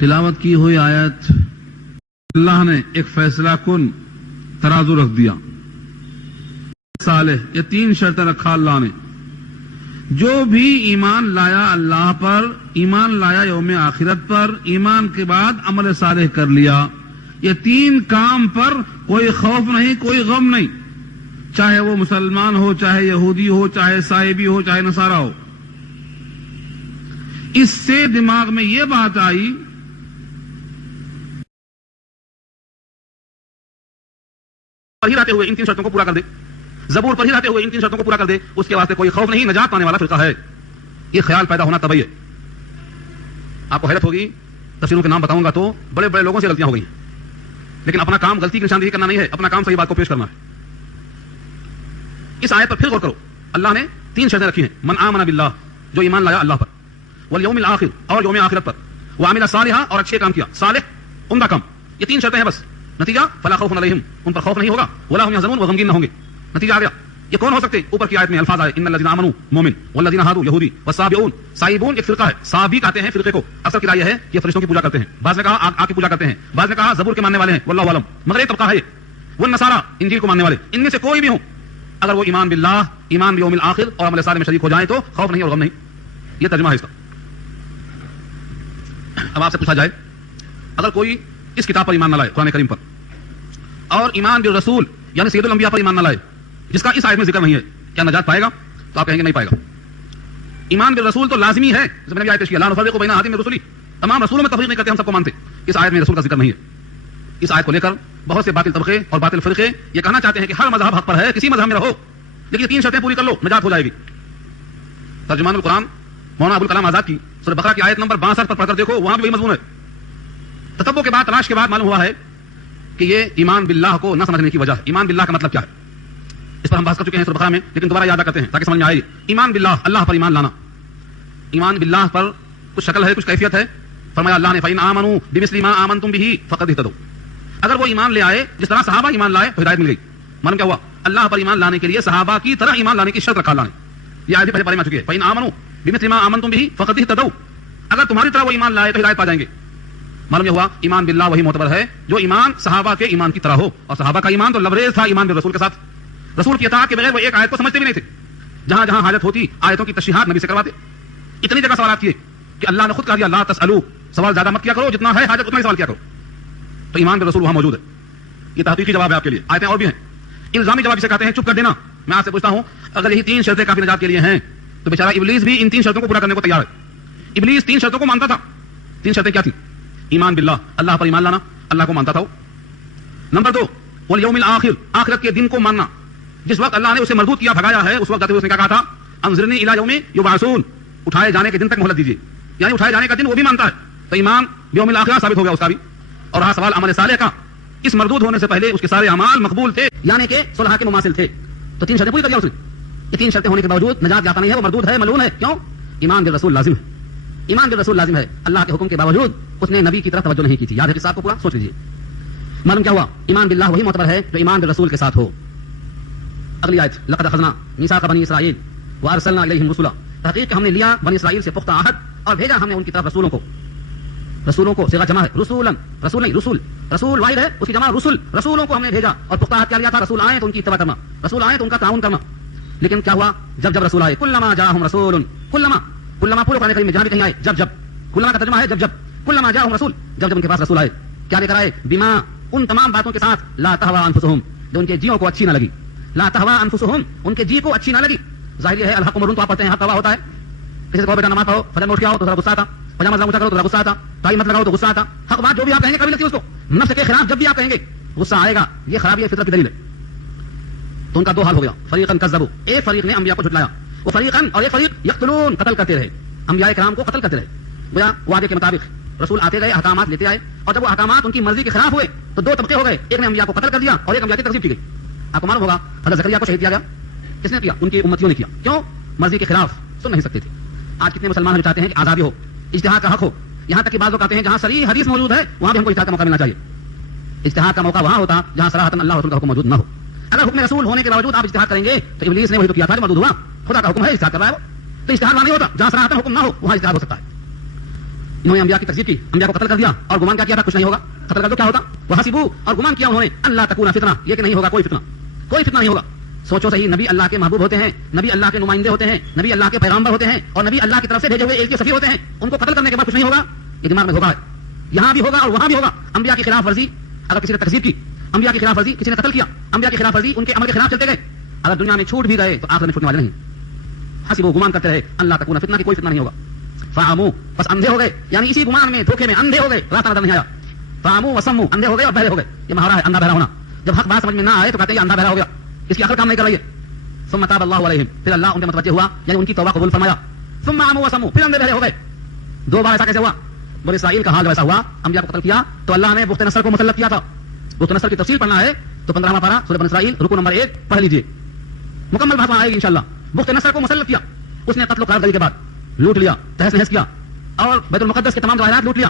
تلاوت کی ہوئی آیت اللہ نے ایک فیصلہ کن ترازو رکھ دیا. صالح یہ 3 شرطیں رکھا اللہ نے. جو بھی ایمان لایا اللہ پر، ایمان لایا یوم آخرت پر، ایمان کے بعد عمل صالح کر لیا، یہ 3 کام پر کوئی خوف نہیں، کوئی غم نہیں، چاہے وہ مسلمان ہو، چاہے یہودی ہو، چاہے صائبی ہو، چاہے نصارہ ہو. اس سے دماغ میں یہ بات آئی پر ہی رہتے ہوئے ان 3 شرطوں کو پورا کر دے، زبور پر ہی رہتے ہوئے ان 3 شرطوں کو پورا کر دے، اس کے واسطے کوئی خوف نہیں، نجات پانے والا فرقہ ہے. یہ خیال پیدا ہونا طبیعی ہے. آپ کو حیرت ہوگی، تفسیروں کے نام بتاؤں گا تو بڑے بڑے لوگوں سے غلطیاں ہو گئی ہیں، لیکن اپنا کام غلطی کی نشاندہی کرنا نہیں ہے، اپنا کام صحیح بات کو پیش کرنا ہے. اس آیت پر پھر غور کرو. اللہ نے 3 شرطیں رکھی ہیں. من آمن باللہ، جو ایمان لایا اللہ پر، والیوم الآخر، اور یوم آخرت پر، وعمل صالحا، اور اچھے کام کیا، صالح عمدہ کام. یہ 3 شرطیں ہیں بس. نتیجہ فلا خوف علیہم، ان پر خوف نہیں ہوگا، ولا هم يحزنون، وہ غمگین نہ ہوں گے. نتیجہ آ گیا. یہ کون ہو سکتے؟ اوپر کی آیت میں الفاظ آئے، ان الذین آمنوا مومن، والذین ہادوا یہودی، والسابئون سائبون ایک فرقہ ہے. سابی کہتے ہیں فرقے کو. اکثر کی رائے ہے یہ فرشتوں کی پوجا کرتے ہیں، بعض نے کہا آگ کی پوجا کرتے ہیں، بعض نے کہا زبور کے ماننے والے ہیں، واللہ اعلم. مگر ایک طبقہ ہے والنصارى انجیل کو ماننے والے. ان میں سے کوئی بھی ہوں، اگر وہ ایمان باللہ، ایمان بیوم الآخر اور عمل صالح میں شریک ہو جائیں تو خوف نہیں اور غم نہیں. یہ ترجمہ ہے اس کا. اب آپ سے پوچھا جائے، اگر کوئی اس کتاب پر ایمان نہ لائے، قرآن کریم پر، اور ایمان بالرسول یعنی سید الانبیاء پر ایمان نہ لائے، جس کا اس آیت میں ذکر نہیں ہے، کیا نجات پائے گا؟ تو آپ کہیں گے نہیں پائے گا. ایمان بالرسول تو لازمی ہے، جس میں نے آیت پیش کیا، لا نفرق بین احد من رسلی، تمام رسولوں میں تفریق نہیں کرتے، ہم سب کو مانتے. اس آیت میں رسول کا ذکر نہیں ہے. اس آیت کو لے کر بہت سے باطل طبقے اور باطل فرقے یہ کہنا چاہتے ہیں کہ ہر مذہب حق پر ہے، کسی مذہب میں رہو، لیکن یہ 3 شرطیں پوری کر لو، نجات ہو جائے گی. ترجمان القرآن مولانا ابوالکلام آزاد کی سورہ بقرہ کی آیت نمبر 62 پر پڑھ کر دیکھو، وہاں بھی وہی مضمون ہے. تتبع کے بعد، تلاش کے بعد معلوم ہوا ہے کہ یہ ایمان باللہ کو نہ سمجھنے کی وجہ ہے. ایمان باللہ کا مطلب کیا ہے؟ اس پر ہم بحث کر چکے ہیں سورہ بقرہ میں، لیکن دوبارہ یاد کرتے ہیں تاکہ سمجھ میں آئے. ایمان باللہ، اللہ پر ایمان لانا. ایمان باللہ پر کچھ شکل ہے، کچھ کیفیت ہے. فرمایا اللہ نے فَإِنْ آمَنُوا بِمِثْلِ مَا آمَنْتُمْ بِهِ فَقَدْ اهْتَدَوْا. اگر وہ ایمان لے آئے جس طرح صحابہ ایمان لائے تو ہدایت مل گئی. معلوم کیا ہوا؟ اللہ پر ایمان لانے کے لیے صحابہ کی طرح ایمان لانے کی شرط رکھا اللہ نے. یہ آیت پہلے پڑھے میں چکی ہے. فَإِنْ آمَنُوا بِمِثْلِ مَا آمَنْتُمْ بِهِ فَقَدْ اهْتَدَوْا. اگر تمہاری طرح وہ ایمان لائے تو ہدایت پا جائیں گے. معلوم یہ ہوا ایمان باللہ وہی معتبر ہے جو ایمان صحابہ کے ایمان کی طرح ہو. اور صحابہ کا ایمان تو لبریز تھا ایمان بالرسول کے ساتھ. رسول کی اطاعت کے بغیر وہ ایک آیت کو سمجھتے بھی نہیں تھے. جہاں جہاں حاجت ہوتی آیتوں کی تشریحات نبی سے کرواتے. اتنی جگہ سوالات کیے کہ اللہ نے خود کہا دیا لا تسألوا، سوال زیادہ مت کیا کرو، جتنا ہے حاجت اتنا ہی سوال کیا کرو. تو ایمان بالرسول وہاں موجود ہے. یہ تحقیقی جواب ہے آپ کے لیے. آیتیں اور بھی ہیں. الزامی جواب اسے کہتے ہیں چپ کر دینا. میں آپ سے پوچھتا ہوں، اگر یہی 3 شرطیں کافی نجات کے لیے ہیں تو بیچارہ ابلیس بھی ان 3 شرطوں کو پورا کرنے کو تیار ہے. ابلیس 3 شرطوں کو مانتا تھا. 3 شرطیں کیا تھیں؟ ایمان باللہ، اللہ پر ایمان لانا، اللہ کو مانتا تھا. نمبر 2 والیوم الآخر، آخرت کے دن کو ماننا. جس وقت اللہ نے اسے مردود کیا، بھگایا ہے، اس وقت جاتے ہوئے اس نے کیا کہا تھا؟ انظرنی الی یوم یبعثون، اٹھائے جانے کے دن تک مہلت دیجیے. یعنی اٹھائے جانے کا دن وہ بھی مانتا ہے. تو ایمان بیوم الآخرہ ثابت ہو گیا اس کا بھی. اور رہا سوال عمل صالح کا، اس مردود ہونے سے پہلے اس کے سارے اعمال مقبول تھے، یعنی کہ صلح کے مماثل تھے. تو 3 شرطیں پوری کر دیا اس نے. یہ 3 شرطیں ہونے کے باوجود نجات جاتا نہیں ہے، وہ مردود ہے، ملعون ہے. کیوں؟ ایمان بالرسول لازم ہے. ایمان بالرسول لازم ہے. اللہ کے حکم کے باوجود اس نے نبی کی طرف توجہ نہیں کی تھی. یاد ہے کہ صاحب کو پورا سوچ لیجیے. معلوم کیا ہوا؟ ایمان باللہ وہی معتبر ہے جو ایمان بالرسول کے ساتھ ہو. اگلی آیت لقد اخذنا میثاق بنی اسرائیل وارسلنا الیہم رسلا. تحقیق کہ ہم نے لیا بنی اسرائیل سے پختہ عہد اور بھیجا ہم نے ان کی طرف رسولوں کو. رسولوں کو صیغہ جمع ہے، رسولا، رسول نہیں رسول، رسول واحد ہے، اس کی جمع رسل. رسولوں کو ہم نے بھیجا اور پختہ عہد کیا لیا تھا؟ رسول آئے تو ان کی اتباع کرنا، رسول آئے تو ان کا تعاون کرنا. لیکن کیا ہوا؟ جب جب رسول آئے، کلما جاءہم رسول، کلما پورے قرآن کریم میں جہاں بھی کہیں آئے جب جب، کلما کا ترجمہ ہے جب جب، کلما جاءہم رسول، جب جب ان کے پاس رسول آئے کیا لے کر آئے؟ بما، ان تمام باتوں کے ساتھ، لا تہوی انفسہم، جو ان کے جیوں کو اچھی نہ لگی. لا تہوی انفسہم، ان کے جی کو اچھی نہ لگی. ظاہر ہے الحق مرون تو آپ پڑھتے ہیں، حق توا ہوتا ہے. کسی کو بیٹا نماز پڑھو، فجر میں اٹھ کے آؤ تو ذرا غصہ آتا، پجامہ اونچا کرو تو ذرا غصہ آتا، ٹائی مت لگاؤ تو غصہ آتا. حق بات جو بھی آپ کہیں گے کبھی لگتی ہے اس کو. نفس کے خلاف جب بھی آپ کہیں گے غصہ آئے گا. یہ خرابی ہے، فطرت کی دلیل ہے. تو ان کا 2 حال ہو گیا. فریقاً کذبوا، ایک فریق نے انبیاء کو جھٹلایا، وہ فریقاً، اور ایک فریق یقتلون، قتل کرتے رہے، انبیاء کرام کو قتل کرتے رہے. گویا وعدے کے مطابق رسول آتے گئے، احکامات لیتے آئے، اور جب وہ احکامات ان کی مرضی کے خلاف ہوئے تو 2 طبقے ہو گئے. ایک نے انبیاء کو قتل کر دیا اور ایک انبیاء کی تکذیب کی گئی. آپ کو معلوم ہوگا حضرت زکریا کو شہید کیا گیا. کس نے کیا؟ ان کی امتیوں نے کیا. کیوں؟ مرضی کے خلاف سن نہیں سکتے تھے. آج کتنے مسلمان ہم چاہتے ہیں کہ آزادی ہو، اجتہاد کا حق ہو. یہاں تک کہ بعض لوگ کہتے ہیں جہاں صریح حدیث موجود ہے وہاں بھی ہم کو اجتہاد کا موقع ملنا چاہیے. اجتہاد کا موقع وہاں ہوتا جہاں صراحتاً اللہ رسول کا حکم موجود نہ ہو. اگر حکم رسول ہونے کے باوجود آپ اجتہاد کریں گے تو ابلیس نے وہی تو کیا تھا جو مردود ہوا. خدا کا حکم ہے، اجتہاد کر رہا ہے وہ، تو اجتہاد وہاں نہیں ہوتا. جہاں صراحتاً حکم نہ ہو وہاں اجتہاد ہو سکتا ہے. انہوں نے انبیاء کی تکذیب کی, انبیاء کو قتل کر دیا اور گمان کیا کیا تھا کچھ نہیں ہوگا, قتل کر دو کیا ہوتا, وحسبوا اور گمان کیا انہوں نے اللہ تکون فتنہ, یہ کہ نہیں ہوگا کوئی فتنہ, کوئی فتنہ نہیں ہوگا. سوچو صحیح, نبی اللہ کے محبوب ہوتے ہیں, نبی اللہ کے نمائندے ہوتے ہیں, نبی اللہ کے پیغامبر ہوتے ہیں, اور نبی اللہ کی طرف سے بھیجے ہوئے ایک سفیر ہوتے ہیں, ان کو قتل کرنے کے بعد کچھ نہیں ہوگا, یہ دماغ میں دھوکا ہے. یہاں بھی ہوگا اور وہاں بھی ہوگا. انبیاء کی خلاف ورزی اگر کسی نے تکذیب کی, انبیاء کی خلاف ورزی کسی نے قتل کیا, انبیاء کی خلاف ورزی ان کے عمل کے خلاف چلتے گئے, اگر دنیا میں چھوٹ بھی گئے تو آخرت میں چھوٹنے والے نہیں. حسبوا گمان کرتے رہے اللہ تکون فتنہ کی کوئی فتنہ نہیں ہوگا. فعموا بس اندھے ہو گئے, یعنی اسی گمان میں دھوکے میں اندھے ہو گئے, راستہ نظر نہیں آیا. فعموا وصموا اندھے ہو گئے اور بہرے ہو گئے. یہ مہارا ہے اندھا بہرا ہونا. جب حق بات سمجھ میں نہ آئے تو کہتے ہیں یہ اندھا بہرا ہو گیا, اس کی عقل کام نہیں کر رہی ہے. ثم تاب اللہ علیہم, پھر اللہ ان پہ متوجہ ہوا, یعنی ان کی توبہ قبول فرمایا. ثم عموا وصموا, پھر اندھے بہرے ہو گئے. دو بار ایسا کیسے ہوا؟ بنی اسرائیل کا حال ویسا ہوا, انبیاء کو قتل کیا تو اللہ نے بخت نصر کو مسلط کیا تھا. بخت نصر کی تفصیل پڑھنا ہے تو 15واں پارہ سورہ بنی اسرائیل رکوع نمبر 1 پڑھ لیجئے, مکمل بات آئے گی انشاءاللہ. بخت نصر کو مسلط کیا, اس نے قتل و قتل کے بعد لوٹ لیا, تہس نہس کیا اور بیت المقدس کے تمام جواہرات لوٹ لیا,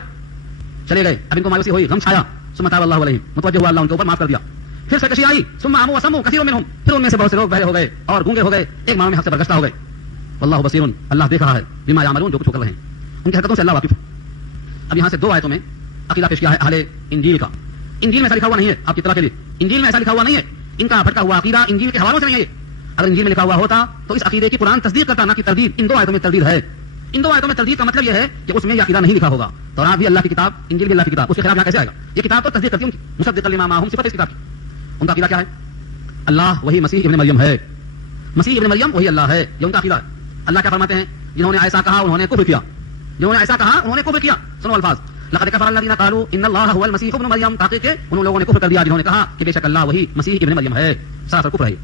چلے گئے. اب ان کو مایوسی ہوئی, غم چھایا. ثم تاب اللہ علیہم, متوجہ ہوا اللہ ان کے اوپر, معاف کر دیا. پھر سرکشی آئی. ثم عموا وصموا کثیر منهم, پھر ان میں سے بہت سے لوگ بہرے ہو گئے اور گونگے ہو گئے, ایک معنی میں حق سے برگشتہ ہو گئے. واللہ بصیر, اللہ دیکھ رہا ہے, بما یعملون, جو کچھ کر رہے ہیں, ان کی حرکتوں سے اللہ واقف ہے. اب یہاں سے دو آیتوں میں عقیدہ پیش کیا ہے اہل انجیل کا. انجیل میں ایسا لکھا ہوا نہیں ہے, آپ کی طرح کے لیے انجیل میں ایسا لکھا ہوا نہیں ہے. ان کا بھٹکا ہوا عقیدہ انجیل کے حوالوں سے نہیں ہے. اگر انجیل میں لکھا ہوا ہوتا تو اس عقیدے کی قرآن تصدیق کرتا, نہ کہ تردید. ان دو آیتوں میں تردید ہے. ان دو آیتوں میں تردید کا مطلب یہ ہے کہ اس میں یہ عقیدہ نہیں لکھا ہوگا. تورات بھی اللہ کی کتاب, انجیل بھی اللہ کی کتاب, اس کے خلاف یہاں کیسے آئے گا؟ یہ کتاب تو تصدیق کرتی ہے ان کی, مصدقا لما معہم, صفت اس کتاب کی. ان کا عقیدہ کیا ہے؟ اللہ وہی مسیح ابن مریم ہے, مسیح ابن مریم وہی اللہ ہے, یہ ان کا عقیدہ ہے. اللہ کیا فرماتے ہیں؟ جنہوں نے ایسا کہا انہوں نے کفر کیا, جنہوں نے ایسا کہا انہوں نے کفر کیا. سنو الفاظ, لقد كفر الذين قالوا ان الله هو المسيح ابن مريم, تحقیق ان لوگوں نے کفر کر دیا جنہوں نے کہا کہ بے شک اللہ وہی مسیح ابن مریم ہے. سراسر کفر ہے.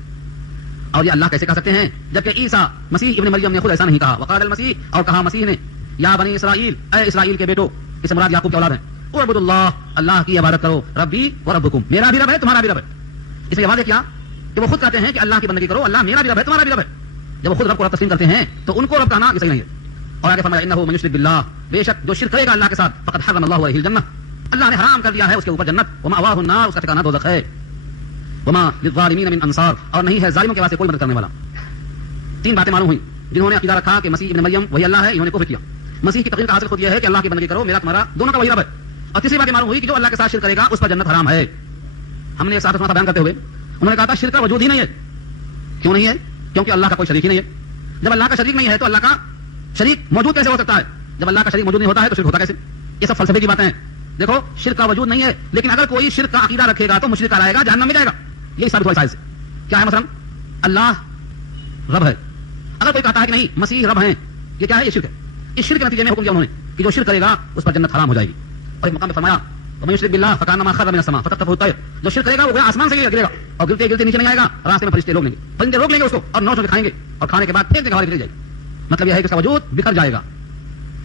اور یہ اللہ کیسے کہہ سکتے ہیں جبکہ عیسیٰ مسیح ابن مریم نے خود ایسا نہیں کہا. وقال المسیح, اور کہا مسیح نے, یا بنی اسرائیل, اے اسرائیل کے بیٹو, اس سے مراد یعقوب کی اولاد ہیں, اعبدوا اللہ, اللہ کی عبادت کرو, ربی و ربکم, میرا بھی رب ہے تمہارا بھی رب ہے. اس لیے واضح کیا کہ وہ خود کہتے ہیں کہ اللہ کی بندگی کرو, اللہ میرا بھی رب ہے تمہارا بھی رب ہے. جب وہ خود رب کو رب تسلیم کرتے ہیں تو ان کو رب کہنا یہ صحیح نہیں ہے. اور آگے فرمایا انہ من یشرک باللہ, بے شک جو شرک کرے گا اللہ کے ساتھ, فقد حرم اللہ علیہ الجنہ, اللہ نے حرام کر دیا ہے اس کے اوپر جنت. ومأواہ النار, اس کا ٹھکانہ دوزخ ہے. وما للظالمین من انصار, اور نہیں ہے ظالموں کے واسطے کوئی مدد کرنے والا. تین باتیں معلوم ہوئی. جنہوں نے عقیدہ رکھا کہ مسیح ابن مریم وہی اللہ ہے, انہوں نے کفر کیا. مسیح کی تقریر کا حاصل خود یہ ہے کہ اللہ کی بندگی کرو, میرا تمہارا دونوں کا وہی رب ہے. اور تیسری بات معلوم ہوئی کہ جو اللہ کے ساتھ شرک کرے گا اس پر جنت حرام ہے. ہم نے ایک ساتھ بیان کرتے ہوئے انہوں نے کہا تھا شرک کا وجود ہی نہیں ہے. کیوں نہیں ہے؟ کیونکہ اللہ کا کوئی شریک ہی نہیں ہے. جب اللہ کا شریک نہیں ہے تو اللہ کا شریک موجود کیسے ہو سکتا ہے؟ جب اللہ کا شریک موجود نہیں ہوتا ہے تو شرک ہوتا کیسے؟ یہ سب فلسفے کی باتیں ہیں. دیکھو, شرک کا وجود نہیں ہے, لیکن اگر کوئی شرک کا عقیدہ رکھے گا تو مشرک کرائے گا, جہنم میں جائے گا. یہی ثابت ہوا سے. کیا ہے مثلا اللہ رب ہے, اگر کوئی کہتا ہے کہ نہیں مسیح رب ہیں, یہ کیا ہے؟ یہ شرک ہے. اس شرک کے نتیجے میں حکم دیا انہوں نے کہ جو شرک کرے گا اس پر جنت حرام ہو جائے گی. اور ایک مقام پہ فرمایا ومن یشرک باللہ فکانما خر من السماء فتخطفه الطیر, جو شرک کرے گا وہ گویا آسمان سے گرے گا اور گرتے گرتے نیچے نہیں آئے گا, راستے میں فرشتے روک لیں گے, فرشتے روک لیں گے اس کو اور نوچ کے کھائیں گے, اور کھانے کے بعد پھینک دے کے حوالے کر جائے گی. مطلب یہ ہے کہ اس کا وجود بکھر جائے گا,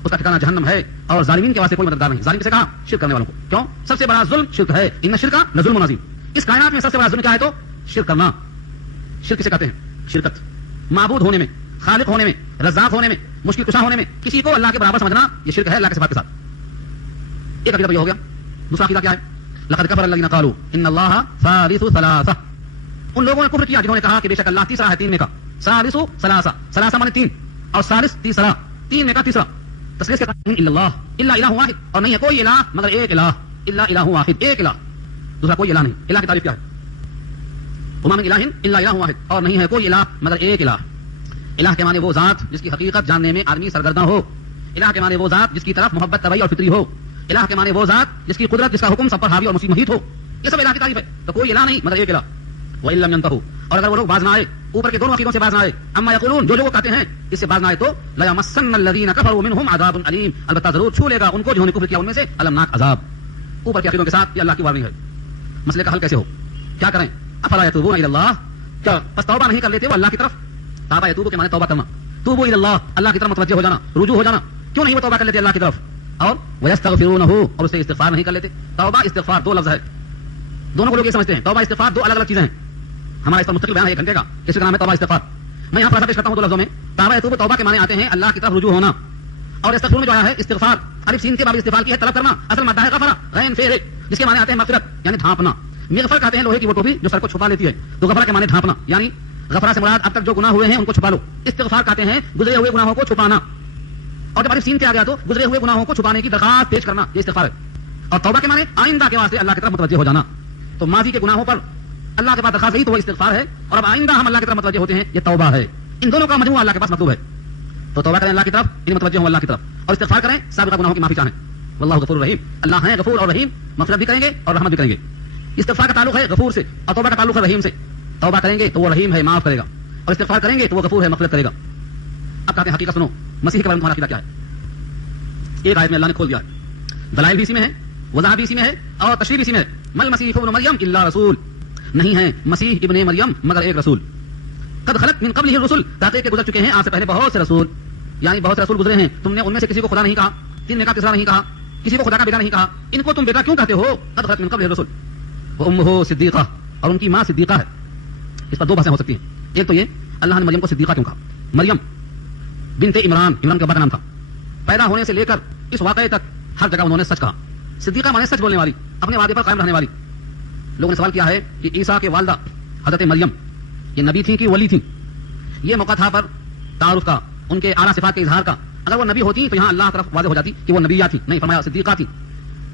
اس کا ٹھکانہ جہنم ہے. اور ظالمین کے واسطے کوئی مددگار نہیں. ظالم سے کہا شرک کرنے والوں کو, کیوں؟ سب سے بڑا ظلم شرک ہے. ان الشرک لظلم عظیم, اس کائنات میں سب سے بڑا ظلم کیا ہے تو شرک کرنا. شرک کسے کہتے ہیں؟ شرکت, معبود ہونے میں, خالق ہونے میں, رزاق ہونے میں, مشکل کشا ہونے میں کسی کو اللہ کے برابر سمجھنا, یہ شرک ہے اللہ کے صفات کے ساتھ. ایک عقیدہ تو یہ ہو گیا. دوسرا عقیدہ کیا ہے؟ لقد كفر الذين قالوا ان الله ثالث ثلاثه, ان لوگوں نے کفر کیا جنہوں نے کہا کہ بے شک اللہ تیسرا ہے تین میں کا. ثالث ثلاثه, ثلاثه معنی تین, اور ثالث تیسرا, تین میں کا تیسرا. تسلیث کے ان اللہ الا الہ واحد, اور نہیں ہے کوئی الہ مگر ایک الہ, الا الہ واحد, ایک الہ, دوسرا کوئی الہ نہیں. الہ کی تعریف کیا ہے؟ وما من الہ الا الہ واحد, اور نہیں ہے کوئی الہ مگر ایک الہ. الہ کے معنی وہ ذات جس کی حقیقت جاننے میں آدمی سرگرداں ہو. الہ کے معنی وہ ذات جس کی طرف محبت طبعی اور فطری ہو. الہ کے معنی وہ ذات جس کی قدرت, جس کا حکم سب پر حاوی اور مسیح محیط ہو. یہ سب الہ کی تعریف ہے. تو کوئی الہ نہیں مگر ایک الہ. وَإِن لَّمْ يَنْتَهُوا, اور اگر وہ لوگ باز نہ آئے, اوپر کے دونوں عقیدوں سے باز نہ آئے, اما یقولون, جو وہ کہتے ہیں اس سے باز نہ آئے, تو لَيَمَسَّنَّ الَّذِينَ كَفَرُوا مِنْهُمْ عَذَابٌ أَلِيمٌ, البتہ ضرور چھو لے گا ان کو جنہوں نے کفر کیا ان میں سے المناک عذاب. اوپر کے عقیدوں کے ساتھ یہ اللہ کی وارننگ ہے. مسئلے کا حل کیسے ہو, کیا کریں؟ افلا یتوبون الی اللہ, کیا پس توبہ نہیں کر لیتے وہ اللہ کی طرف؟ تابا یتوب کے معنی توبہ کرنا, توبوا الی اللہ, اللہ کی طرف متوجہ ہو جانا, رجوع ہو جانا. کیوں نہیں وہ توبہ کر لیتے اللہ کی طرف؟ اور ویستغفرونہ, اور اسے استغفار نہیں کر لیتے. توبہ استغفار دو لفظ ہے, دونوں کو لوگ یہ سمجھتے ہیں توبہ استغفار دو الگ الگ چیزیں ہیں. ہمارا اس پر مستقل بیان ہے 1 گھنٹے کا, اس کا نام ہے توبہ استغفار. میں یہاں پر پیش کرتا ہوں دو لفظوں میں. توبہ یتوب, توبہ کے معنی آتے ہیں اللہ کی طرف رجوع ہونا, اور استغفار میں جو آیا ہے استغفار, الف سین کے بعد استغفار کی ہے طلب کرنا, اصل مادہ ہے غفرہ, غین فعل, جس کے معنی آتے ہیں مغفرت یعنی ڈھانپنا. مغفر کہتے ہیں لوہے کی وہ ٹوپی جو سر کو چھپا لیتی ہے, تو غفرہ کے معنی ڈھانپنا, یعنی غفرہ سے مراد اب تک جو گناہ ہوئے ہیں ان کو چھپا لو. استغفار کہتے ہیں گزرے ہوئے گناہوں کو چھپانا. اور جب سین پہ آ گیا تو گزرے ہوئے گناہوں کو چھپانے کی درخواست پیش کرنا، یہ استغفار ہے. اور توبہ کے معنی آئندہ کے واسطے اللہ کی طرف متوجہ ہو جانا. تو ماضی کے گناہوں پر اللہ کے پاس درخواست گئی تو وہ استغفار ہے، اور اب آئندہ ہم اللہ کی طرف متوجہ ہوتے ہیں، یہ توبہ ہے. ان دونوں کا مجموعہ اللہ کے پاس مطلوب ہے. تو توبہ کریں اللہ کی طرف، ان متوجہ ہوں اللہ کی طرف، اور استغفار کریں، سابقہ گناہوں کی معافی چاہیں. واللہ غفور رحیم، اللہ ہے غفور اور رحیم، مغفرت بھی کریں گے اور رحمت بھی کریں گے. استغفار کا تعلق ہے غفور سے، اور توبہ کا تعلق ہے رحیم سے. توبہ کریں گے تو وہ رحیم ہے، معاف کرے گا، اور استغفار کریں گے تو وہ غفور ہے، مغفرت کرے گا. اب کہتے ہیں حقیقت سنو، مسیح کے بارے میں تمہارا عقیدہ کیا ہے؟ ایک آیت میں اللہ نے کھول دیا ہے، دلائل بھی اسی میں ہے، وضاحت بھی اسی میں ہے، اور تشریح بھی اسی میں ہے. مل مسیح ابن مریم الا رسول، نہیں ہے مسیح ابن مریم مگر ایک رسول. قد خلت من قبلہ الرسل، تاکہ کہ گزر چکے ہیں آپ سے پہلے بہت سے رسول، یعنی بہت سے رسول گزرے ہیں، تم نے ان میں سے کسی کو خدا نہیں کہا، تین میں کا تیسرا نہیں کہا، کسی کو خدا کا بیٹا نہیں کہا. ان کو تم بیٹا کیوں کہتے ہو؟ قد خلت من قبلہ الرسل وامہ صدیقہ، اور ان کی ماں صدیقہ ہے. اس پر دو بحثیں ہو سکتی ہیں. ایک تو یہ اللہ نے مریم کو صدیقہ کیوں کہا؟ مریم بنت عمران، عمران کے ابا کا نام تھا. پیدا ہونے سے لے کر اس واقعے تک ہر جگہ انہوں نے سچ کہا. صدیقہ مانے سچ بولنے والی، اپنے وعدے پر قائم رہنے والی. لوگوں نے سوال کیا ہے کہ عیسیٰ کے والدہ حضرت مریم یہ نبی تھیں کہ ولی تھیں؟ یہ موقع تھا پر تعارف کا، ان کے اعلیٰ صفات کے اظہار کا. اگر وہ نبی ہوتی تو یہاں اللہ طرف واضح ہو جاتی کہ وہ نبیہ تھی، نہیں، فرمایا صدیقہ تھی.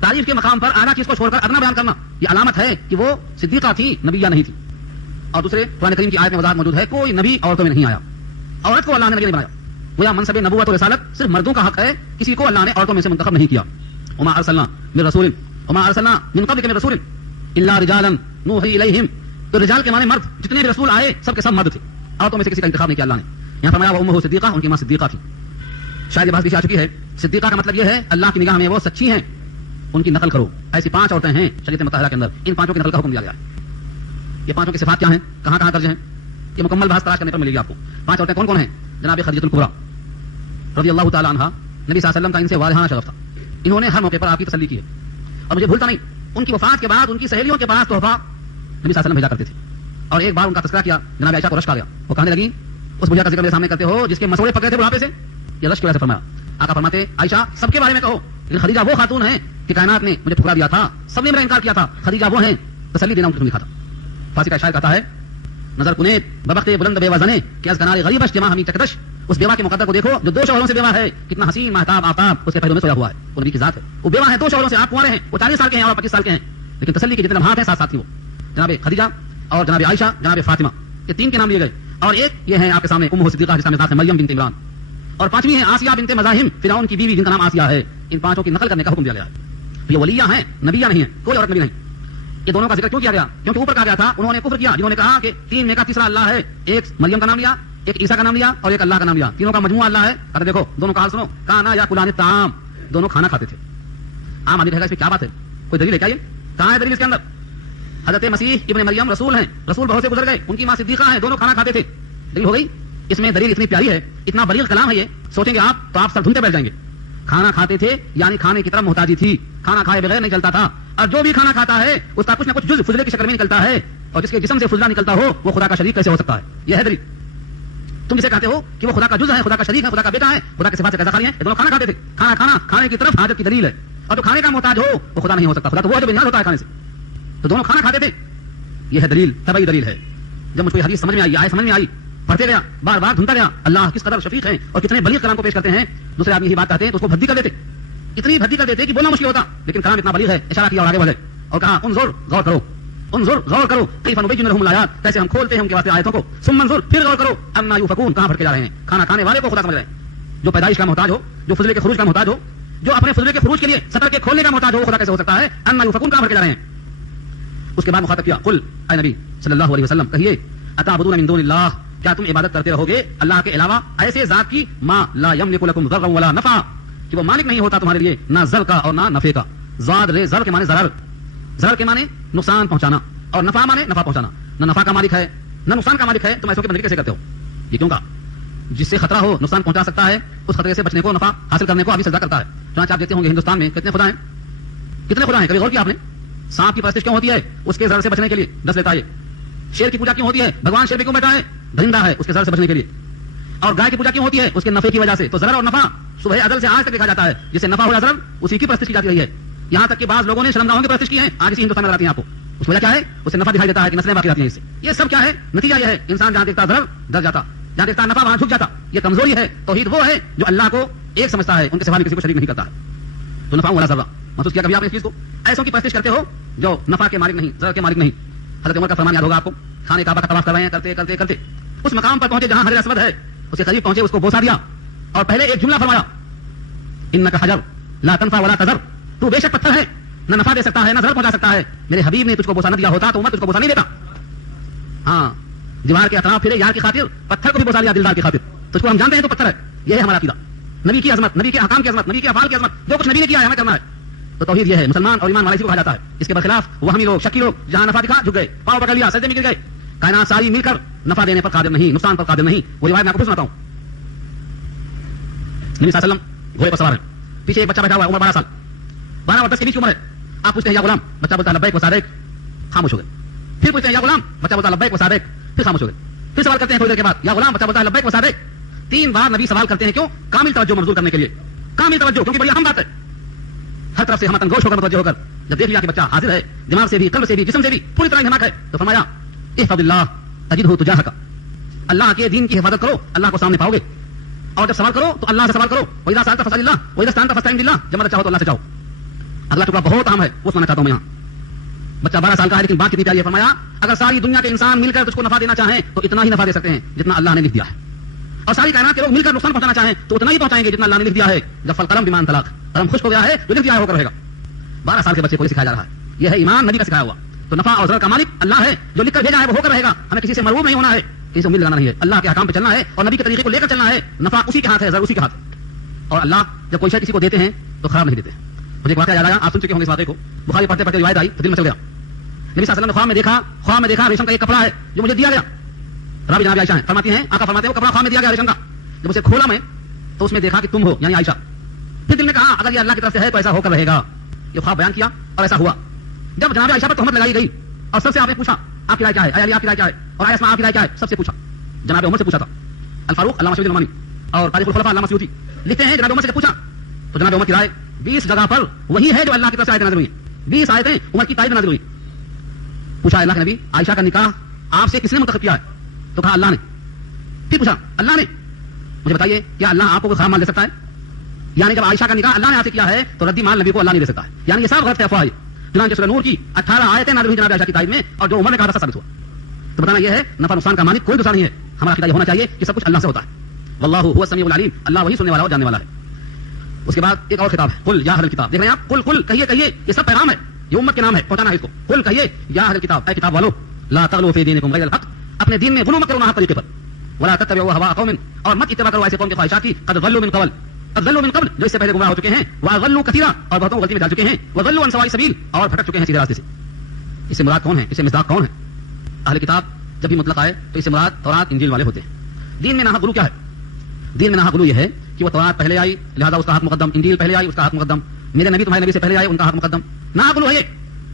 تعریف کے مقام پر اعلیٰ چیز کو چھوڑ کر ادنا بیان کرنا یہ علامت ہے کہ وہ صدیقہ تھی، نبیہ نہیں تھی. اور دوسرے قرآن کریم کی آیت میں وضاحت موجود ہے، کوئی نبی عورتوں میں نہیں آیا، عورت کو اللہ نے نبی نہیں بنایا. گویا منصب نبوت و رسالت صرف مردوں کا حق ہے، کسی کو اللہ نے عورتوں میں سے منتخب نہیں کیا. وما ارسلنا من رسول وما ارسلنا من قبلک من رسول الا رجالا نوحی الیہم. تو رجال کے معنی مرد، جتنے بھی رسول آئے سب کے سب مرد تھے، عورتوں میں سے کسی کا انتخاب نہیں کیا اللہ نے. یہاں فرمایا وہ امہ صدیقہ، ان کی ماں صدیقہ تھی. شاید یہ بات بھی آ چکی ہے. صدیقہ کا مطلب یہ ہے اللہ کی نگاہ میں وہ سچی ہیں، ان کی نقل کرو. ایسی 5 عورتیں ہیں شریعت مطہرہ کے اندر، ان 5 کی نقل کا حکم دیا گیا ہے. یہ 5 کی صفات کیا ہیں، کہاں کہاں درج ہیں، یہ مکمل بحث تلاش کرنے پر ملے گی آپ کو. 5 عورتیں کون کون ہیں؟ جناب خدیجہ الکبریٰ رضی اللہ تعالی عنہا، نبی صلی اللہ علیہ وسلم کا ان سے والہانہ شرف تھا. انہوں نے ہر موقع پر آپ کی تسلی کی ہے، اور مجھے بھولتا نہیں، ان کی وفات کے بعد ان کی سہیلیوں کے پاس تحفہ نبی صلی اللہ علیہ وسلم بھیجا کرتے تھے. اور ایک بار ان کا تذکرہ کیا، جناب عائشہ کو رشک آ گیا. وہ کہنے لگی اس بجھا کا ذکر میرے سامنے کرتے ہو جس کے مسوڑے پک گئے تھے بڑھاپے سے، یہ رشک کی وجہ سے فرمایا. آقا فرماتے عائشہ سب کے بارے میں کہو، لیکن خدیجہ وہ خاتون ہیں کہ کائنات نے مجھے ٹھکرا دیا تھا، سب نے میرا انکار کیا تھا، خدیجہ وہ ہیں تسلی دینا ان کو لکھا تھا. فارسی کا شاعر کہتا ہے نظر کنیت ببخت بلند بیوہ زنے کہ از کنار غریبش جمع ہمیں چکدش. اس بیوہ کے مقدر کو دیکھو جو 2 شوہروں سے بیوہ ہے، کتنا حسین مہتاب آفتاب اس کے پہلو میں سویا ہوا ہے. وہ نبی کی ذات ہے، وہ بیوہ ہے 2 شوہروں سے، آپ کنوارے ہیں، وہ 40 سال کے ہیں اور 25 سال کے ہیں، لیکن تسلی کے جتنے لمحات ہیں ساتھ ساتھ ہی وہ جناب خدیجہ اور جناب عائشہ جناب فاطمہ، یہ 3 کے نام لیے گئے. اور ایک یہ ہے آپ کے سامنے امہ صدیقہ جس کا نام ہے مریم بنت عمران، اور 5ویں ہے آسیہ بنت مزاحم، فرعون کی بیوی جن کا نام آسیہ ہے. ان 5 کی نقل کرنے کا حکم دیا گیا ہے. یہ ولیہ ہیں، نبیہ نہیں ہیں، کوئی عورت نبی نہیں. یہ دونوں کا ذکر کیوں کیا گیا؟ کیونکہ اوپر کہا گیا تھا انہوں نے کفر کیا، جنہوں نے کہا کہ 3 میں کا تیسرا اللہ ہے. ایک مریم کا نام لیا، ایک عیسیٰ کا نام لیا، اور ایک اللہ کا نام لیا. تینوں کا مجموعہ اللہ ہے. کہتے دیکھو دونوں کا حال سنو، کانا یا کلان الطعام، دونوں کھانا کھاتے تھے. عام آدمی کہے گا اس میں کیا بات ہے، کوئی دلیل ہے کیا؟ یہ کہاں ہے دلیل اس کے اندر؟ حضرت مسیح ابن مریم رسول ہیں، رسول بہت سے گزر گئے، ان کی ماں صدیقہ ہیں، دونوں کھانا کھاتے تھے. دلیل ہو گئی. اس میں دلیل اتنی پیاری ہے، اتنا بلیغ کلام ہے، یہ سوچیں گے آپ تو آپ سر دھنتے بیٹھ جائیں گے. کھانا کھاتے تھے یعنی کھانے کی طرف محتاجی تھی، کھانا کھائے بغیر نہیں چلتا تھا. اور جو بھی کھانا کھاتا ہے اس کا کچھ نہ کچھ جزء فضلے کی شکل میں نکلتا ہے، اور جس کے جسم سے فضلہ نکلتا ہو وہ خدا کا شریک کیسے ہو سکتا ہے؟ یہ ہے دلیل. تم جسے کہتے ہو کہ وہ خدا کا جزء ہے، خدا کا شریک ہے، خدا کا بیٹا ہے، خدا کے صفات سے کیسا خالی ہے؟ یہ دونوں کھانا کھاتے تھے. کھانا کھانے کی طرف حاجت کی دلیل ہے. اور جو کھانے کا محتاج ہو وہ خدا نہیں ہو سکتا. خدا تو وہ جو بنیاد ہوتا ہے کھانے سے. تو دونوں کھانا کھاتے تھے، یہ ہے دلیل، طبعی دلیل ہے. جب مجھ کو یہ حدیث سمجھ میں آئی، آئے سمجھ میں آئی، پڑھتے گیا، بار بار دھنتا گیا اللہ کس قدر شفیق ہے اور کتنے بلیغ کلام کو پیش کرتے ہیں. دوسرے آدمی یہی بات کہتے ہیں تو اس کو بھدی کر دیتے، اتنی بھدی کر دیتے کہ بولنا مشکل ہوتا، لیکن کلام اتنا بلیغ ہے. اشارہ کیا اور آگے بڑھے اور کہا انظر، غور کرو، انظر، غور کرو، کیف نبین لهم الآیات، کیسے ہم کھولتے ہیں ان کے واسطے آیتوں کو. ثم انظر، پھر غور کرو، انا یؤفکون، کہاں بھٹکے جا رہے ہیں. کھانا کھانے والے کو خدا سمجھ رہے ہیں، جو پیدائش کا محتاج ہو، جو فضلے کے خروج کا محتاج ہو، جو اپنے فضلے کے خروج کے لیے سطر کے کھولنے کا محتاج ہو، وہ خدا کیسے ہو سکتا ہے؟ انا یؤفکون، کہاں بھٹکے جا رہے ہیں. اس کے بعد مخاطب کیا، قل، اے نبی صلی اللہ علیہ وسلم کہیے، اتعبدون من دون اللہ، کیا تم عبادت کرتے رہو گے اللہ کے علاوہ ایسے ذات کی ما لا یملک لکم ضرا ولا نفع، کہ وہ مالک نہیں ہوتا تمہارے لیے نہ زر کا اور نہ نفع کا. زاد رے، زر کے معنی ضرر، ضرر کے معنی نقصان پہنچانا، اور نفع معنی نفع پہنچانا. نہ نفع کا مالک ہے نہ نقصان کا مالک ہے، تم ایسوں کی بندگی کیسے کرتے ہو؟ یہ کیوں کہا؟ جس سے خطرہ ہو، نقصان پہنچا سکتا ہے، اس خطرے سے بچنے کو، نفع حاصل کرنے کو ابھی سجدہ کرتا ہے. چنانچہ آپ دیکھتے ہوں گے ہندوستان میں کتنے خدا ہیں، کتنے خدا ہیں. کبھی غور کیا آپ نے؟ سانپ کی پرستش کیوں ہوتی ہے؟ اس کے زر سے بچنے کے لیے، ڈس لیتا ہے. شیر کی پوجا کیوں ہوتی ہے؟ بھگوان شیر پہ کیوں بیٹھا ہے؟ درندہ ہے، اس کے زر سے بچنے کے لیے. اور گائے کی پوجا کیوں ہوتی ہے؟ اس کے نفع کی وجہ سے. تو ضرر اور نفع صبح ازل سے آج تک دیکھا جاتا ہے، جس سے نفع ہو یا ضرر اسی کی پرستش کی جاتی رہی ہے. یہاں تک کہ بعض لوگوں نے شرمگاہوں کی پرستش کی ہے، آج اسی ہندوستان میں آتی ہیں آپ کو. اس وجہ کیا ہے؟ اس سے نفع دکھائی دیتا ہے کہ نسلیں باقی رہتی ہیں اس سے. یہ سب کیا ہے؟ نتیجہ یہ ہے انسان جہاں دیکھتا ضرر ڈر جاتا، جہاں دیکھتا نفع وہاں جھک جاتا. یہ کمزوری ہے. توحید وہ ہے جو اللہ کو ایک سمجھتا ہے ان کے سوا کسی کو شریک نہیں کرتا ہے. تو نفع ولا ضرر محسوس کیا کبھی آپ نے اس چیز کو؟ ایسوں کی پرستش کرتے ہو جو نفع کے مالک نہیں, ضرر کے مالک نہیں. حضرت عمر کا فرمان یاد ہوگا آپ کو, خانہ کعبہ کا طواف کر رہے ہیں, کرتے کرتے کرتے اس مقام پر پہنچے جہاں حجر اسود ہے, اس کے قریب پہنچے, اس کو بوسا دیا اور پہلے ایک جملہ فرمایا, انک حجر لا تنفع ولا تضر, تو بے شک پتھر ہے, نہ نفع دے سکتا ہے نہ ضرر پہنچا سکتا ہے. میرے حبیب نے تجھ کو بوسا نہ دیا ہوتا تو عمر تجھ کو بوسا نہیں دیتا. ہاں, دیوار کے اطراف پھرے یار کی خاطر, پتھر کو بھی بوسا دیا دلدار کی خاطر. تجھ کو ہم جانتے ہیں تو پتھر ہے, یہ ہے ہمارا عقیدہ. نبی کی عظمت, نبی کے احکام کی عظمت, نبی کے افعال کی عظمت, جو کچھ نبی نے کیا ہے ہمیں کرنا ہے. تو توحید یہ ہے, مسلمان اور ایمان والا اسی کو کہا جاتا ہے. اس کے برخلاف وہمی لوگ, شکی لوگ, جہاں نفع دکھا جھک گئے, پاؤں پکڑ لیا, سجدے میں گر گئے. کائنات ساری مل کر نفع دینے پر قادر نہیں, نقصان پر قادر نہیں. وہ روایت میں آپ کو سناتا ہوں. نبی صلی اللہ علیہ وسلم گھوڑے پر سوار ہیں, پیچھے ایک بچہ بیٹھا ہوا ہے, عمر 12 سال, 12 اور 10 کے بیچ کی عمر ہے. آپ پوچھتے ہیں یا غلام, بچہ بولتا ہے لبیک و صادق, خاموش ہو گئے. پھر پوچھتے ہیں یا غلام, بچہ بولتا ہے لبیک و صادق, پھر خاموش ہو گئے. پھر سوال کرتے ہیں تھوڑی دیر کے بعد, یا غلام, بچہ بولتا ہے لبیک و صادق. 3 بار نبی سوال کرتے ہیں, کیوں؟ کامل توجہ منظور کرنے کے لیے. کامل توجہ, کیونکہ بڑی اہم بات ہے. ہر طرف سے ہم تنگوش ہو کر متوجہ ہو کر جب دیکھ لیا کہ بچہ حاضر ہے, دماغ سے بھی, قلب سے بھی, جسم سے بھی پوری طرح دماغ ہے, تو فرمایا احفظ اللہ تجدہ تجاہک, اللہ کے دین کی حفاظت کرو, اللہ کو سامنے پاؤ گے. اور جب سوال کرو تو اللہ سے سوال کرو. وَإِذَا سَأَلْتَ فَاسْأَلِ اللَّهَ وَإِذَا اسْتَعَنْتَ فَاسْتَعِنْ بِاللَّهِ, جب مدد چاہو تو اللہ سے چاہو. اگلا ٹکڑا بہت اہم ہے, وہ سننا چاہتا ہوں میں یہاں. بچہ 12 سال کا ہے لیکن بات کتنی پیاری ہے. فرمایا اگر ساری دنیا کے انسان مل کر تجھ کو نفع دینا چاہیں تو اتنا ہی نفع دے سکتے ہیں جتنا اللہ نے لکھ دیا ہے, اور ساری کائنات کے لوگ مل کر نقصان پہنچانا چاہیں تو اتنا ہی پہنچائیں گے جتنا اللہ نے لکھ دیا ہے. جب فالقلم بما انطلق, قلم خشک ہو گیا ہے, جو لکھ دیا ہے وہ رہے گا. 12 سال کے بچے کو یہ سکھایا جا رہا ہے. یہ ہے ایمان نبی کا سکھایا ہوا. تو نفع اور ضرر کا مالک اللہ ہے, جو لکھ کر بھیجا ہے وہ ہو کر رہے گا. ہمیں کسی سے مرغوب نہیں ہونا ہے, کسی سے امید لگانا نہیں ہے. اللہ کے احکام پہ چلنا ہے اور نبی کے طریقے کو لے کر چلنا ہے. نفع اسی کے ہاتھ ہے, ضرر اسی کے ہاتھ ہے. اور اللہ جب کوئی شے کسی کو دیتے ہیں تو خراب نہیں دیتے. مجھے ایک واقعہ یاد آیا, آپ سن چکے ہوں گے اس واقعے کو. بخاری پڑھتے پڑھتے روایت آئی تو دل میں چل گیا. نبی صلی اللہ علیہ وسلم نے خواب میں دیکھا ریشم کا ایک کپڑا ہے جو مجھے دیا گیا. راوی جناب عائشہ ہیں, فرماتی ہیں, آقا فرماتے ہیں وہ کپڑا خواب میں دیا گیا ریشم کا. جب اسے کھولا میں تو اس میں دیکھا کہ تم ہو, یعنی عائشہ. پھر دل نے کہا اگر یہ اللہ کی طرف سے ہے تو ایسا ہو کر رہے گا. یہ خواب بیان کیا اور ایسا ہوا. جب جناب عائشہ پر تہمت لگائی گئی اور سب سے آپ نے پوچھا آپ کی رائے کیا ہے, علی آپ کی رائے کیا ہے, اور اسماء آپ کی رائے کیا ہے, سب سے پوچھا. جناب عمر سے پوچھا تھا. الفاروق علامہ شبیر نعمانی اور تاریخ الخلفاء علامہ سیوطی لکھتے ہیں جناب عمر سے پوچھا تو جناب عمر کی رائے 20 جگہ پر وہی ہے جو اللہ کی طرف سے آیتیں نازل ہوئی. 20 آیتیں عمر کی تائید نازل ہوئی. پوچھا اللہ کے نبی عائشہ کا نکاح آپ سے کس نے منتخب کیا ہے؟ تو کہا اللہ نے. پھر پوچھا اللہ نے, مجھے بتائیے کیا اللہ آپ کو کوئی خراب مال دے سکتا ہے؟ یعنی جب عائشہ کا نکاح اللہ نے آپ سے کیا ہے تو ردی مال نبی کو اللہ نہیں دے سکتا ہے. یعنی یہ سب غلط افواہ ہے. چنانچہ سورہ نور کی 18 آیتیں نازل ہوئی جناب عائشہ کی تائید میں, اور جو عمر نے کہا تھا ثابت ہوا. تو بتانا یہ ہے نفع نقصان کا مالک کوئی دوسرا نہیں ہے. ہمارا عقیدہ یہ ہونا چاہیے کہ سب کچھ اللہ سے ہوتا ہے. واللہ هو السمیع العلیم, اللہ وہی سننے والا اور جاننے والا ہے. اس کے بعد ایک اور خطاب ہے, قل یا اہل الکتاب. دیکھ رہے ہیں آپ, قل قل کہیے کہیے, یہ سب پیغام ہے, یہ امت کے نام ہے, پہنچانا ہے اس کو. قل کہیے یا اہل الکتاب, اے کتاب والو, لا تغلوا فی دینکم غیر الحق, اپنے دین میں غلو مت کرو ناحق طریقے پر. ولا تتبعوا هواء قوم, اور مت اتباع کرو ایسے قوم کی خواہشات کی, قد ضلوا من قبل, قد ضلوا من قبل, جو اس سے پہلے گمراہ ہو چکے ہیں, واضلوا كثيرا, اور بہتوں غلطی میں ڈال چکے ہیں, وضلوا عن سواء السبيل, اور بھٹک چکے ہیں سیدھے راستے سے. اس سے مراد کون ہے, اس سے مصداق کون ہے؟ اہل کتاب جب بھی مطلق آئے تو اس سے مراد تورات انجیل والے ہوتے ہیں. دین میں ناحق غلو کیا ہے؟ دین میں ناحق غلو یہ ہے کہ وہ تورات پہلے آئی لہذا اس کا حق مقدم, انجیل پہلے آئی اس کا حق مقدم, میرے نبی تمہارے نبی سے پہلے آئے ان کا حق مقدم. ناحق غلو ہے یہ.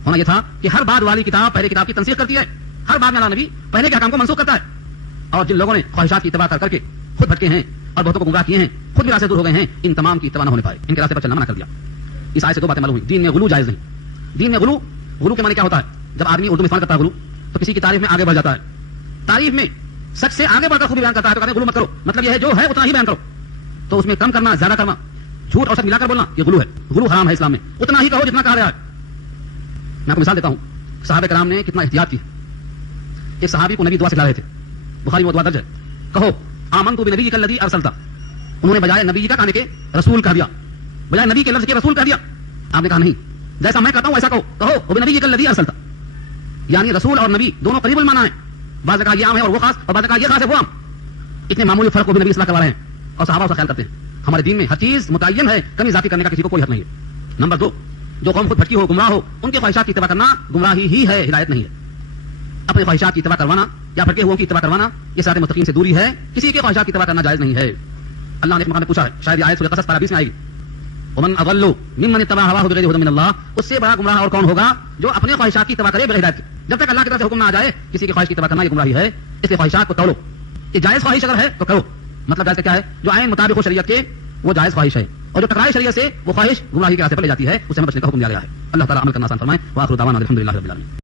ہونا یہ تھا کہ ہر بعد والی کتاب پہلے کتاب کی تنسیخ کرتی ہے, ہر بعد میں اللہ نبی پہلے کے حکام کو منسوخ کرتا ہے. اور جن لوگوں نے خواہشات کی اتباع کر کے خود بھٹکے ہیں اور بہتوں کو گمراہ کیے ہیں, خود بھی راستے دور ہو گئے ہیں, ان تمام کی اتباع نہ ہونے پائے, ان کے راستے پر چلنا منع کر دیا. اس آیت سے 2 باتیں معلوم ہوئی. دین میں غلو جائز نہیں. دین میں غلو کے معنی کیا ہوتا ہے؟ جب آدمی اردو میں استعمال کرتا ہے غلو تو کسی کی تعریف میں آگے بڑھ جاتا ہے, تعریف میں سچ سے آگے بڑھ کر خوبی بیان کرتا ہے, تو کہتے ہیں غلو مت کرو, مطلب یہ ہے جو ہے اتنا ہی بیان کرو. تو اس میں کم کرنا, زیادہ کرنا, جھوٹ اور سچ ملا کر بولنا, یہ غلو ہے. غلو حرام ہے اسلام میں. اتنا ہی کہو جتنا کہا گیا ہے. میں آپ کو مثال دیتا ہوں, صحابہ کرام نے کتنا احتیاط کی. ایک صحابی کو نبی دعا سکھلا رہے تھے, بخاری وہ دعا درج ہے, کہو آمنت بنبیک الذی ارسلت. انہوں نے بجائے نبی کا کہنے کے رسول کہہ دیا, بجائے نبی کے لفظ کے رسول کہہ دیا. آپ نے کہا نہیں, جیسا میں کہتا ہوں ایسا کہو بنبیک الذی ارسلت, یعنی رسول اور نبی دونوں قریب المعنی ہیں. بعض نے کہا یہ عام ہے اور وہ خاص, اور بعض نے کہا یہ خاص ہے وہ عام. اتنے معمولی فرق کو بھی نبی اصلاح کروا رہے ہیں اور صحابہ اس کا خیال کرتے ہیں. ہمارے دین میں ہر چیز متعین ہے, کمی ذاتی کرنے کا کسی کو کوئی حق نہیں ہے. نمبر 2, جو قوم خود بھٹکی ہو, گمراہ ہو, ان کے خواہشات کی اتباع کرنا گمراہی ہی ہے, ہدایت نہیں ہے. اپنے خواہشات کی اتباع کروانا یا بھٹکے ہوئے کی اتباع کروانا یہ صراط مستقیم سے دوری ہے. کسی کے خواہشات کی اتباع کرنا جائز نہیں ہے. اللہ نے ایک مقام میں پوچھا ہے, شاید یہ آیت سورہ قصص 20 میں آئے گی, ومن اضل ممن اتبع هواه بغیر هدى من اللہ, اس سے بڑا گمراہ اور کون ہوگا جو اپنے خواہشات کی اتباع کرے بغیر ہدایت کے. جب تک اللہ کی طرف سے حکم نہ آ جائے کسی کی خواہش کی اتباع کرنا یہ گمراہی ہے. اس لیے خواہشات کو توڑو. یہ جائز خواہش اگر ہے تو کرو, مطلب جائز کیا ہے؟ جو عین مطابق ہو شریعت کے وہ جائز خواہش ہے, اور جو ٹکرائے شریعت سے وہ خواہش گمراہی کے راستے پر لے جاتی ہے, اسے بچنے کا حکم دیا گیا ہے. اللہ تعالیٰ عمل کرنا آسان فرمائے. وآخر دعوانا الحمد للہ رب العالمین.